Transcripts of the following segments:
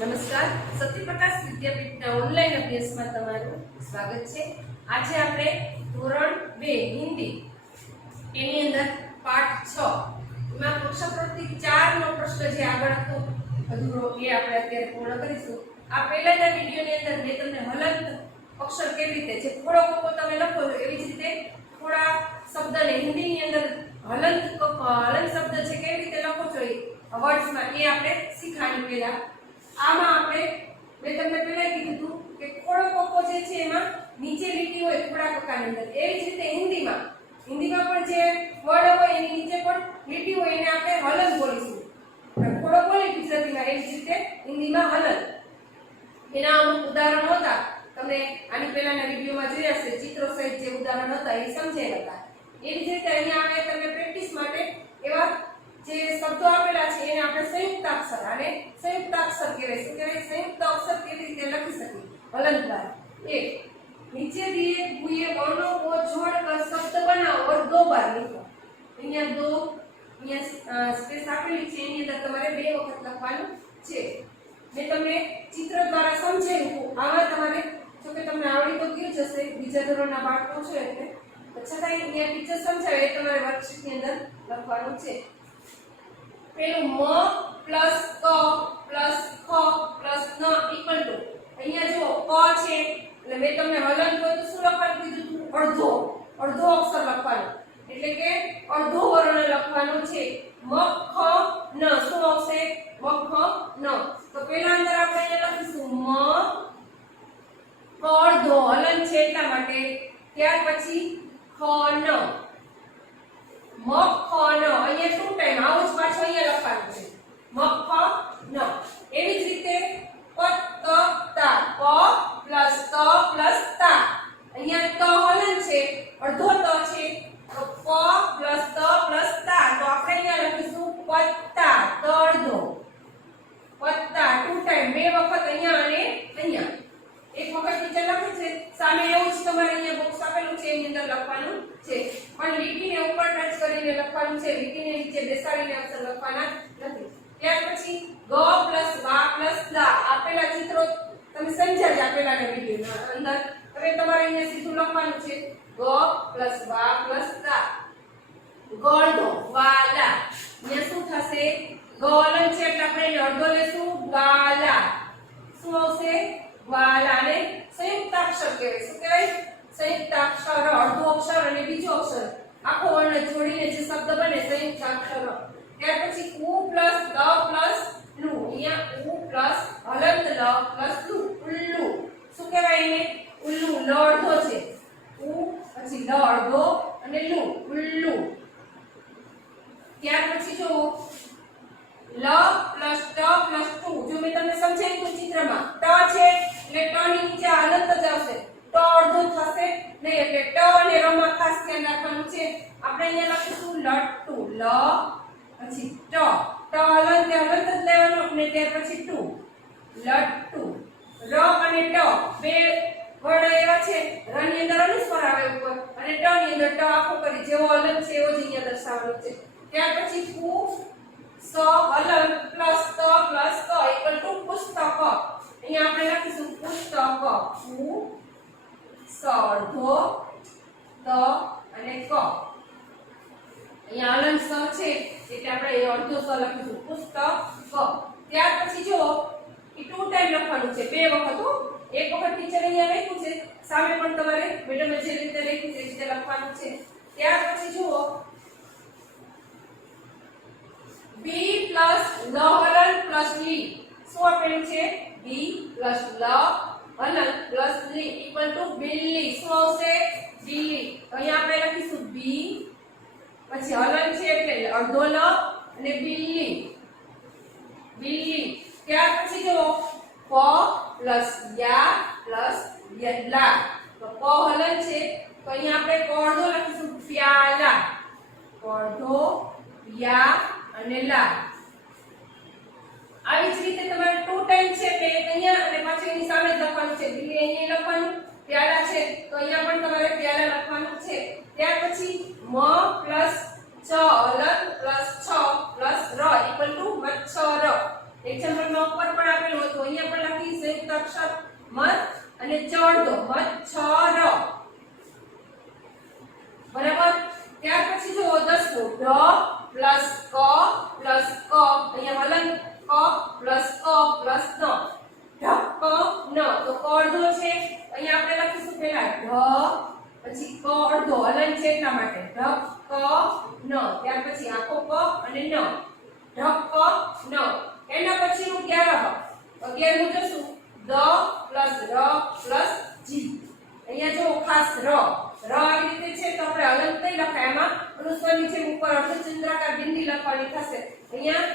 નમસ્કાર, સત્યપ્રકાશ વિદ્યાપીઠના ઓનલાઈન અભ્યાસમાં તમારું સ્વાગત છે। આજે આપણે ધોરણ 2 હિન્દી એની અંદર પાઠ 6 એમાં કક્ષા પ્રવૃત્તિ 4 નો પ્રશ્ન જે આગળ હતો અધૂરો એ આપણે અત્યારે પૂર્ણ કરીશું। આ પહેલાના વિડિયોની અંદર મેં તમને હલંત અક્ષર કેવી રીતે જે થોડો કોકો તમે લખો છો એવી જ રીતે થોડા શબ્દને હિન્દીની અંદર હલંત શબ્દ છે કેવી રીતે લખો છો એ વર્ડ્સમાં એ આપણે શીખવાની પહેલા આમાં આપણે મેં તમને પહેલા કીધું હતું કે ખોડો કોકો જે છે એમાં નીચે લીટી હોય ખોડા કોકાની અંદર એવી જ રીતે હિન્દીમાં પણ જે વર્ડ હોય એની નીચે પણ લીટી હોય એને આપણે હલન બોલીશું। ખોડો બોલી ગુજરાતીમાં એવી જ રીતે હિન્દીમાં હલન। એના અમુક ઉદાહરણો હતા તમને આની પહેલાના વિડિયોમાં જોયા હશે, ચિત્રો સહિત જે ઉદાહરણ હતા એ સમજાવ્યા હતા। એવી જ રીતે અહીંયા આપણે તમને પ્રેક્ટિસ માટે એવા જે શબ્દો આપેલા છે એને આપણે સંયુક્ત અક્ષર અને સંયુક્ત અક્ષર કહેવાય। શું કહેવાય? સંયુક્ત અક્ષર કેવી રીતે લખી શકીએ હલન દ્વારા। एक नीचे दिए हुए वर्णों को जोड़कर शब्द बनाओ और दो बार लिखो। અહીંયા દો અહીંયા સ્પેસ આપેલી છે એની અંદર તમારે બે વખત લખવાનું છે। મેં તમને ચિત્ર દ્વારા સમજાવ્યું આમાં તમારે જો કે તમને આવડી તો ગયું જ હશે, બીજા ધોરણના બાળકો છે એટલે છતાં અહીંયા ટીચર સમજાવે એ તમારે વર્કશીટની અંદર લખવાનું છે। પેલું મ પ્લસ ક પ્લસ ખ પ્લસ ન ઇક્વલ ટુ અહીંયા જો ક છે એટલે મેં તમને હલન કોઈ તો શું લખવાનું કીધું હતું? અડધો અક્ષર લખવાનો એટલે કે અડધો વર્ણ લખવાનો છે। મ ખ ન શું આવશે? મ ખ ન। તો પહેલા અંદર આપણે અહીંયા લખીશું મ ક અડધો હલન છે એટલા માટે, ત્યાર પછી ખ ન મ ખ ન અહીંયા ટુ ટાઈમ આવું જ પાછું અહીંયા લખવાનું છે મ ખ ન। એવી જ રીતે પ ત તા પ પ્લસ ત પ્લસ તા અહીંયા ત હલન છે અડધો ત છે તો પ પ્લસ ત પ્લસ તા તો આપણે અહીંયા લખીશું પત્તા ત અડધો પત્તા ટુ ટાઈમ બે વખત અહીંયા અને અહીંયા એક વખત નીચે લખે છે સામે એવું જ તમારે અહીંયા બોક્સ આપેલું છે એની અંદર લખવાનું છે પણ લીટીને ઉપર ટચ કરીને લખવાનું છે, લીટીને નીચે બેસાડીને અક્ષર લખવાના નથી। ત્યાર પછી ગ પ્લસ વા પ્લસ દા આપેલા ચિત્રો તમે સમજ્યા જ આપેલાના વિડિયોના અંદર। હવે તમારે અહીંયા સીધું લખવાનું છે ગ પ્લસ વા પ્લસ દા ગળદો વાલા અહીંયા શું થશે? ગલન છે એટલે આપણે અડધો લેશું ગાલા શું આવશે? વાલા અને સંયુક્ત અક્ષર કહેવાય। શું કહેવાય? સંયુક્ત અક્ષર અડધો અક્ષર અને બીજો અક્ષર આખો વર્ણ જોડીને જે શબ્દ બને સંયુક્ત અક્ષર। ત્યાર પછી ઉ પ્લસ લ પ્લસ લુ અહીંયા ઉ પ્લસ હલંત લ પ્લસ લુ ઉલ્લુ શું કહેવાય એને? ઉલ્લુ લ અડધો છે ઉ પછી લ અડધો અને લુ ઉલ્લુ। ત્યાર પછી જો લ પ્લસ ટ પ્લસ ટુ જો મેં તમને સમજાવ્યું ચિત્રમાં ટ છે એટલે ટ ની નીચે હલંત જ આવશે, ટ અડધો થશે નહીં એટલે ટ અને ર માં ખાસ ધ્યાન રાખવાનું છે। આપણે અહીંયા લખીશું લટ્ટુ લ પછી ટ ટ હલંત જ લેવાનો અને ત્યાર પછી ટુ લટ્ટુ। ર અને ટ બે વર્ડ એવા છે ર ની અંદર અનુસ્વાર આવે ઉપર અને ટ ની અંદર ટ આખો કરી જેવો હલંત છે એવો જ અહીંયા દર્શાવવાનો છે। ત્યાર પછી પુ સ હલન પ્લસ ત પ્લસ ક ઇક્વલ ટુ પુસ્તક અહીંયા આપણે લખીશું પુસ્તક પુ સ અડધો ત અને ક અહીંયા હલન સ છે એટલે આપણે અડધો સ લખીશું પુસ્તક ક। ત્યાર પછી જો એ ટુ ટાઈમ લખવાનું છે બે વખત એક વખત ટીચર અહીંયા લખ્યું છે સામે પણ તમારે મેડમે જે રીતે લખ્યું છે એ રીતે લખવાનું છે। ત્યાર પછી જુઓ બી પ્લસ લ હલન પ્લસ લી શું આપેલું છે? બી પ્લસ લ હલન પ્લસ લી ઇક્વલ ટુ બિલ્લી શું આવશે? બિલ્લી। અહીંયા આપણે લખીશું બી પછી હલન છે એટલે અડધો લ અને બિલ્લી બિલ્લી। ત્યાર પછી જો પ પ્લસ યા પ્લસ યલા તો પ હલન છે તો અહીંયા આપણે પ અડધો લખીશું પ્યાલા અડધો યા અને લા। આવી જ રીતે તમારે ટુ ટાઈમ છે બે અહીંયા અને પાછું એની સામે જ લખવાનું છે બિલ્લી અહીંયા લખવાનું, પ્યાલા છે તો અહીંયા પણ તમારે પ્યાલા લખવાનું છે। ત્યાર પછી મ પ્લસ ચ હલન પ્લસ છ પ્લસ ર ઇક્વલ ટુ મચ્છર એક્ઝામ્પલ માં ઉપર પણ આપેલું હતું, અહીંયા પણ લખી સંયુક્ત અક્ષર મત અને ચ અડધો મચ્છર, બરાબર. ત્યાર પછી જો 10મું ઢ પ્લસ ક પ્લસ ક, અહીંયા હલન ક પ્લસ ક પ્લસ ન, ઢક ન, તો ક અડધો છે, અહીંયા આપણે લખીશું પહેલા ઢ પછી ક અડધો હલન છે એટલા માટે ઢક ન, ત્યાર પછી આખો ક અને ન, ઢક ન. એના પછીનું 11મું જોશું દ પ્લસ ર પ્લસ જી, અહીંયા જો ખાસ ર આવી રીતે છે તો આપણે હલન નહીં લખાય, એમાં અનુસ્વારની જેમ ઉપર અર્ધચંદ્રાકાર બિંદી લખવાની થશે. અહીંયા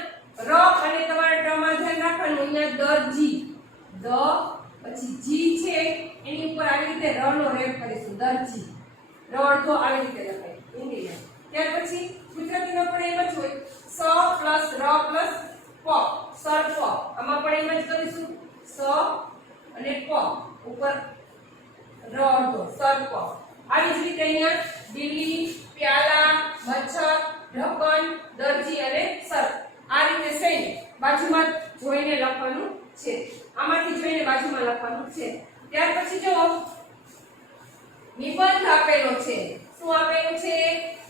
ર અને તમારે ટ માં ધ્યાન રાખવાનું, અહીંયા દરજી, દ પછી જી છે એની ઉપર આવી રીતે ર નો રેપ કરીશું, દરજી, ર અડધો આવી રીતે લખાય હિન્દીમાં. ત્યાર પછી ગુજરાતીમાં પણ એમ જ હોય, સ પ્લસ ર પ્લસ પ, સર્પ, આમાં પણ એમ જ કરીશું, સ અને પ ઉપર ર અડધો સર્પ. આવી જ રીતે અહીંયા બિલ્લી, પ્યાલા, મચ્છર, ઢક્કન, દરજી અને સર્પ આ રીતે સેમ બાજુમાં જોઈને લખવાનું છે, આમાંથી જોઈને બાજુમાં લખવાનું છે. ત્યાર પછી જો નિબંધ આપેલો છે, શું આપેલું છે?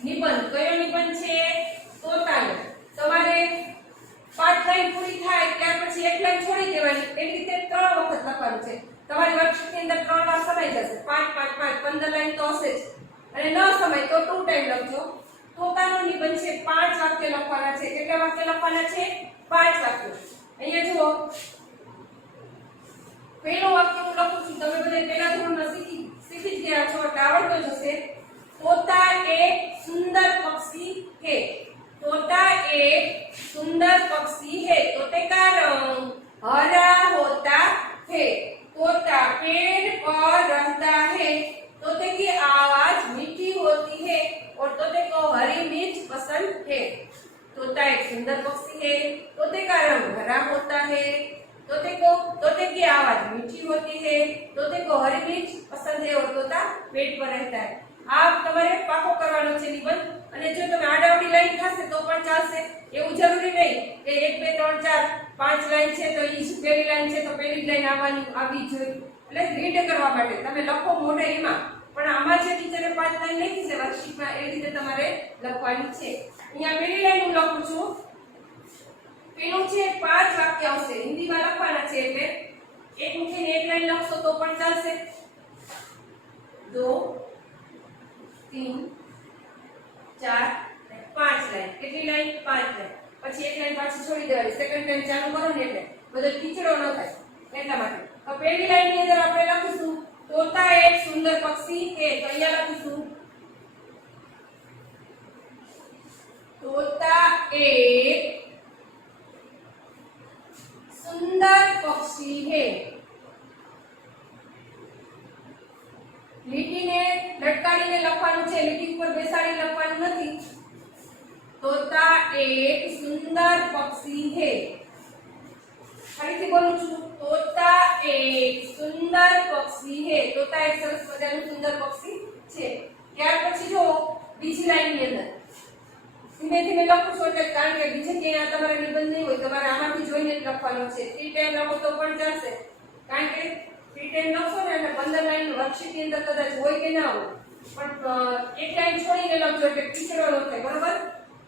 નિબંધ. કયો નિબંધ છે? તોતાનો. તમારે 5 લાઈન પૂરી થાય ત્યાર પછી 1 લાઈન છોડી દેવાની, એવી રીતે 3 વખત લખવાનું છે. તમારી વર્કશીટની અંદર 3 વાર સમાઈ જશે, 5 5 5 15 લાઈન તો હશે જ, અને ન સમાય તો 2 ટાઈમ લખજો. તોતાનો નિબંધ છે, 5 વાક્ય લખવાના છે. કેટલા વાક્ય લખવાના છે? 5 વાક્ય. અહીંયા જુઓ, પહેલું વાક્ય હું લખું છું, તમે બધા પહેલા ધોરણમાં શીખી જ ગયા છો એટલે આવડતો જ હશે. तोता एक सुंदर पक्षी है, तोता एक सुंदर पक्षी है, तोते का रंग हरा होता है, तोता पेड़ पर रहता है, तोते की आवाज मीठी होती है और तोते को हरी मिर्च पसंद है। तोता एक सुंदर पक्षी है, तोते का रंग हरा होता है, तोते की आवाज मीठी होती है, तोते को हरी मिर्च पसंद है और तोता पेड़ पर रहता है। आप તમારે પાકો કરવાનો છે નિબંધ, અને જો તમે આડાવડી લાઈન થશે તો પણ ચાલશે, એવું જરૂરી નહીં કે 1 2 3 4 5 લાઈન છે તો ઈ પહેલી લાઈન છે તો પહેલી લાઈન આવી જોઈએ, એટલે રીડ કરવા માટે તમે લખો મોઢે એમાં, પણ આમાં જે ટીચરે 5 લાઈન લખી છે વર્કશીટમાં એ રીતે તમારે લખવાની છે. અહીંયા પહેલી લાઈન હું લખું છું, પેલું છે 5 વાક્ય આવશે, હિન્દીમાં લખવાના છે એટલે એક મૂકીને એક લાઈન લખશો તો પણ ચાલશે. 2 3 4 5 લાઈન, કેટલી લાઈન? 5 લાઈન. પછી એક લાઈન પાછી છોડી દેવાની, સેકન્ડ ટાઈમ ચાલુ કરો ને એટલે બધો કીચડો ન થાય એટલા માટે. તો પહેલી લાઈન ની અંદર આપણે લખીશું તોતા એક સુંદર પક્ષી है, તો અહીંયા લખીશું तोता एक सुंदर पक्षी है। લીટીને લટકાવીને લખવાનું છે, લીટી ઉપર બેસાડી લખવાનું નથી. તોતા એક સુંદર પક્ષી है, ફરીથી બોલું છું, તોતા એક સુંદર પક્ષી है, તોતા એક સરસ મજાનું સુંદર પક્ષી છે. ત્યાર પછી જો બીજી લાઈન ની અંદર ધીમે ધીમે લખું છું એટલે કારણ કે બીજે ક્યાંય તમારે નિબંધ નહીં હોય, તમારે આમાંથી જોઈને જ લખવાનું છે. 3 ટાઈમ લખો તો પણ ચાલશે, કારણ કે 3 ટાઈમ લખશો ને એટલે 15 લાઈન વર્કશીટ ની અંદર કદાચ હોય કે ના હોય, પણ એક લાઈન છોડીને લખજો એટલે કીચડો ન થાય, બરોબર?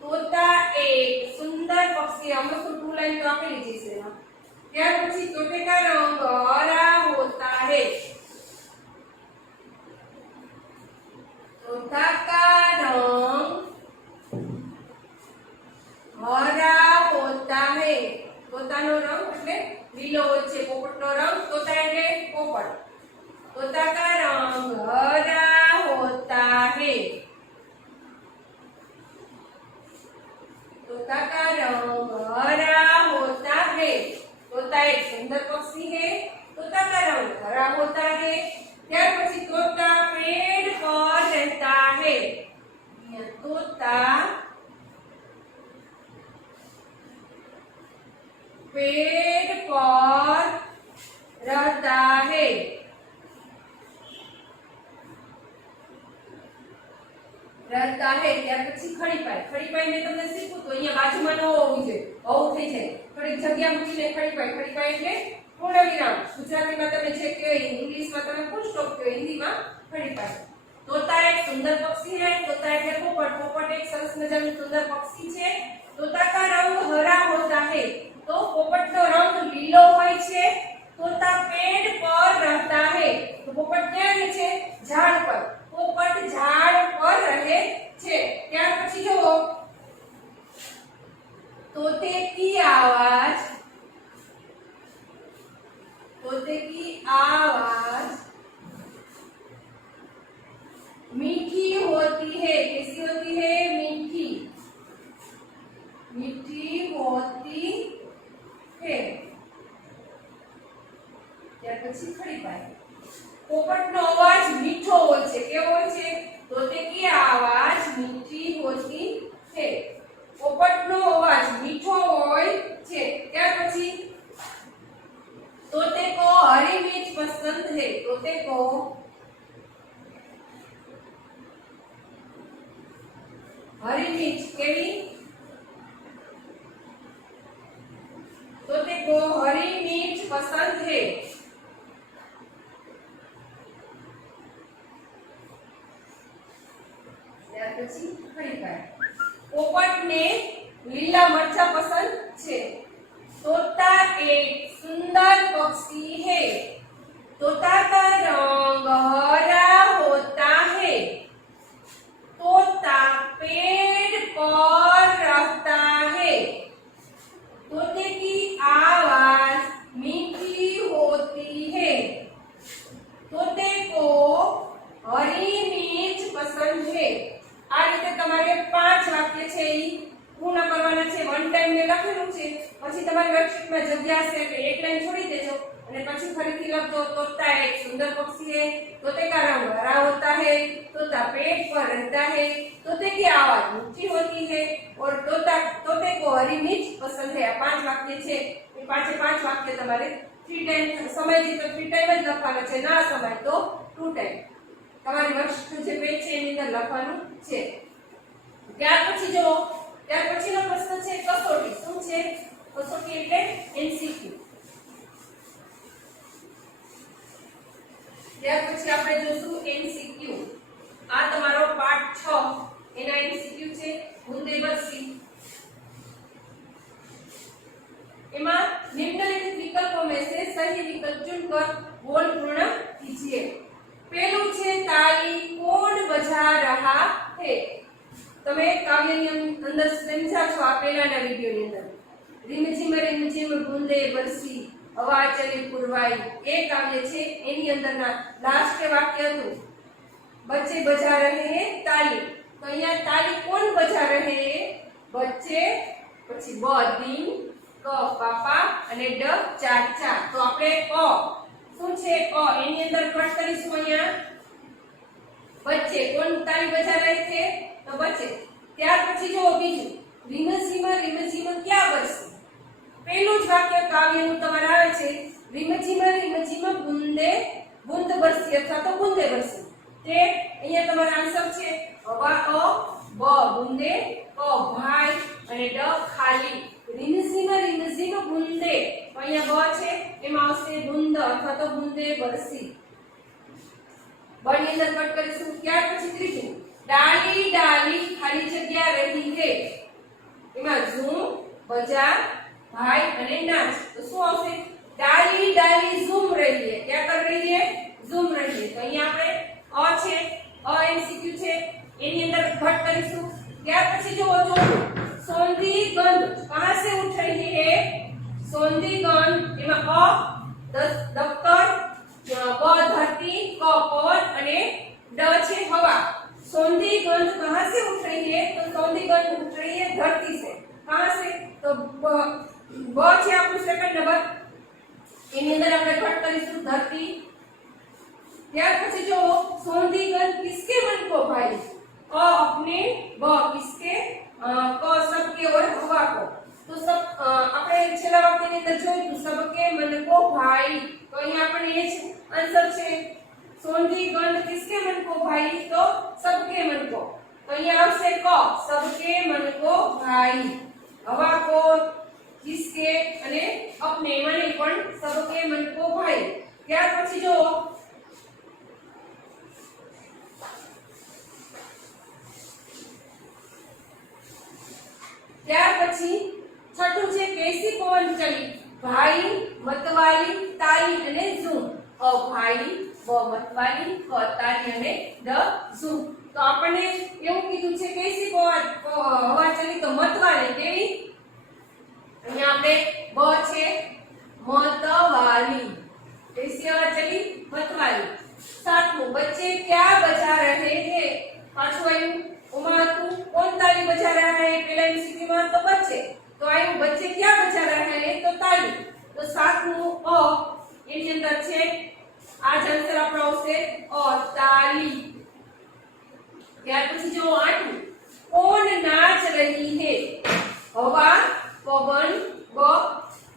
તોતા એક સુંદર પક્ષી, અમુક 2 લાઈન તો આપેલી જ છે એમાં. ત્યાર પછી તોતે કા રંગ હરા હોતા હે, तोता का रंग हरा होता है, तोताનો રંગ એટલે લીલો હોય છે, પોપટનો રંગ તોતા એટલે પોપટ. तोता का रंग हरा होता है, तोता का रंग हरा होता है, तोता एक सुंदर पक्षी है, तोता का रंग हरा होता है. ત્યાર પછી તોતા પેડ પર રહેતા है, तोता पेड़ पर रहता है. रहता है ત્યાર પછી ખડીપાઈ, ખડીપાઈ મેં તમને શીખવું તો અહીંયા બાજુમાં ન હોવું જોઈએ, હોવું થઈ જાય, થોડીક જગ્યા અહીંયા મૂકીને ખડીપાઈ એટલે પૂર્ણ વિરામ. ગુજરાતીમાં તમે જે કહો, ઇંગ્લિશમાં તમે ફૂલ સ્ટોપ કહો, હિન્દીમાં ખડીપાઈ. तोता एक सुंदर पक्षी है. तोता એટલે પોપટ. પોપટ એક સરસ મજાનું સુંદર પક્ષી છે. तोता का रंग हरा होता है. तो પોપટનો રંગ લીલો હોય છે. तोता पेड़ पर रहता है. तो પોપટ ક્યાં રહે છે? ઝાડ પર. પોપટ ઝાડ પર રહે છે. ત્યાર પછી જુઓ, तोते की आवाज मीठी होती है. कैसी होती है? मीठी होती है. ત્યાર પછી ખડીપાઈ. પોપટનો અવાજ મીઠો હોય છે. કેવો હોય છે? તોતે કી આવાજ મીઠી હોતી है. પોપટનો અવાજ મીઠો હોય છે. ત્યાર પછી तोते को हरी मिर्च पसंद है. तोते को हरी मिर्च केवी? तोते को हरी मिर्च पसंद है. ત્યાર પછી ખડીપાઈ. પોપટને લીલા મરચા પસંદ છે. तोता एक सुंदर पक्षी है. तोता का रंग हरा होता है. तोता पेड़ पर रहता है. तोते की आवाज मीठी होती है. तोते को हरी मिर्च पसंद है. આ રીતે તમારે 5 વાક્ય છે ઈ પૂર્ણ કરવાના છે. વન ટાઈમ મે લખેલું છે. પછી તમારી વર્કશીટમાં જગ્યા છે એટલે એક લાઈન છોડી દેજો અને પછી ફરીથી લખજો. तोता एक सुंदर पक्षी है. तोते का रंग हरा होता है. तोता पेड़ पर रहता है. तोते की आवाज मीठी होती है और तोते को हरी मिर्च पसंद है. આ 5 વાક્ય છે. એ 5 વાક્ય તમારે 3 ટાઈમ સમય છે તો 3 ટાઈમ જ લખવાના છે. ના સમય તો 2 ટાઈમ તમારી વર્કશીટ જે પેજ છે એની અંદર લખવાનું છે. ત્યાર પછી જો, ત્યાર પછીનો પ્રશ્ન છે કસોટી. શું છે? કસોટી એટલે એમસીક્યુ. ત્યાર પછી આપણે જોશું એમસીક્યુ. આ તમારો પાઠ 6 એના એમસીક્યુ છે. બુંદે બરસી. એમાં निम्नलिखित विकल्पों में से सही विकल्प चुनकर बोल पूर्ण कीजिए. पहलू છે તાલી કોણ બજા રહા હે. તમે કાવ્યની અંદર સમજાવશો આ પહેલાના વિડિયોની અંદર. રીમઝીમ બુંદે બરસી હવા ચલી પુરવાઈ એ કાવ્ય છે. એની અંદરના લાસ્ટ વાક્ય હતું બચ્ચે બજા રહે હે તાલી. તો અહીંયા તાલી કોણ બજા રહે? બચ્ચે, પછી બ દીન, ક પાપા અને ડ ચાચા. તો આપણે ક શું છે? અ એની અંદર કટ કરીશું. અહીંયા બચ્ચે કોણ તાલી બજા રહે છે? તો બચ્ચે. ત્યાર પછી જો બીજું રીમઝીમ ક્યાં બરસી. પહેલું જ વાક્ય કાવ્યનું તમારે આવે છે રીમઝીમ બુંદે બુંદ બરસી અથવા તો બુંદે બરસી. તે અહીંયા તમારો આન્સર છે હવા અ, બ બુંદે, ક ભાઈ અને ડ ખાલી. રીમઝીમ બુંદે. અહીંયા બ છે એમાં આવશે બુંદ અથવા તો બુંદે બરસી. બ ની અંદર કટ કરીશું. ત્યાર પછી ત્રીજું डाली डाली खाली जग्या रही है. એમાં ઝૂમ, બજા, ભાઈ અને નાચ. તો શું આવશે? डाली डाली झूम रही है. क्या कर रही है? झूम रही है. તો અહીંયા આપણે અ છે, અ એમસીક્યુ છે એની અંદર કટ કરીશું. ત્યાર પછી જો सोंधी गंध कहां से उठ रही है? सोंधी गंध એમાં અ દફતર, બ ધરતી, ક પવન અને ડ છે હવા. सोंधी गंध कहां से उठ रही है? तो सोंधी गंध उठ रही है धरती से. कहां से? तो ब છે આપણું સેકન્ડ નંબર. એની અંદર આપણે કટ કરીશું ધરતી. ત્યાર પછી જો सोंधी गंध किसके मन को भाई? अ अपने, ब किसके, क सबके और हवा को. तो सब આપણે છેલ્લા વાક્યની અંદર જોયું તો सबके मन को भाई. તો અહીંયા આપણે એ આન્સર છે सोंधी गंध किसके मन को भाई? तो सबके मन को. तो यहाँ से क सबके मन को भाई. हवा को जिसके અને अपने મને પણ सबके मन को भाई ત્યાર પછી જો ત્યાર પછી છઠ્ઠું છે कैसी पवन चली भाई मतवाली ताली અને ઝૂમ અ ભાઈ બ मतवाली ક તાલી અને ડ ઝૂમ તો આપણે એવું કીધું છે कैसी पवन હવા ચલી તો मतवाली કેવી અહીંયા આપણે બ છે मतवाली कैसी हवा चली मतवाली सातवां बच्चे क्या बजा रहे हैं पांचवां आयु उमातु कौन ताली बजा रहा है पहला एमसीक्यू में तो बच्चे तो आयु बच्चे क्या बजा रहे हैं तो ताली तो सातवां अ એની અંદર છે आज आंसर આપણો આવશે અ તાલી ત્યાર પછી જો આઠમું कौन नाच रही है हवा पवन ब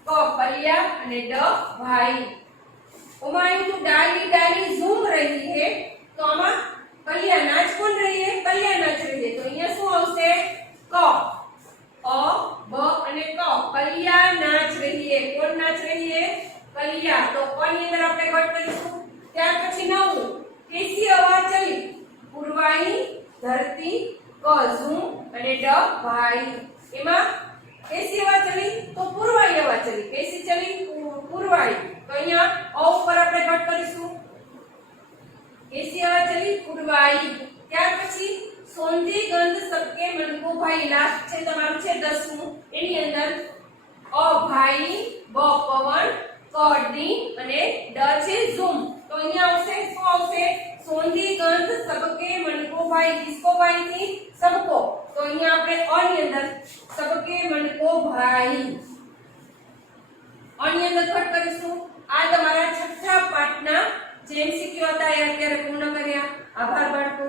क कलिया અને ડ ભાઈ उमायु तो डाली डाली झूम रही है तो आमा कलिया नाच कौन रही है कलिया नाच रही है तो અહીંયા શું આવશે ક અ બ અને ક कलिया नाच रही है कौन नाच रही है कलिया तो કોની અંદર આપણે ઘટ કરીશું ત્યાર પછી નવું कैसी हवा चली પૂર્વાઈ ધરતી ક झूम અને ડ ભાઈ એમાં कैसी हवा चली तो पूर्वाई हवा चली कैसी चली पूर्वाई तो અહીંયા અ ઉપર આપણે ઘટ કરીશું कैसी हवा चली पूर्वाई ત્યાર પછી सोंधी गंध सबके मन को भाई लास्ट છે તમારું છે 10મું એની અંદર અ ભાઈ બ પવન ક ડી અને ડ છે ઝૂમ તો અહીંયા આવશે શું આવશે सोंधी गंध सबके मन को भाई किसको भाई थी सबको तो અહીંયા આપણે અ ની અંદર सबके मन को भाई અ ની અંદર ઘટ કરીશું આ તમારા છઠ્ઠા પાઠના જે એમસીક્યુ હતા એ અત્યારે પૂર્ણ કર્યા આભાર બાળકો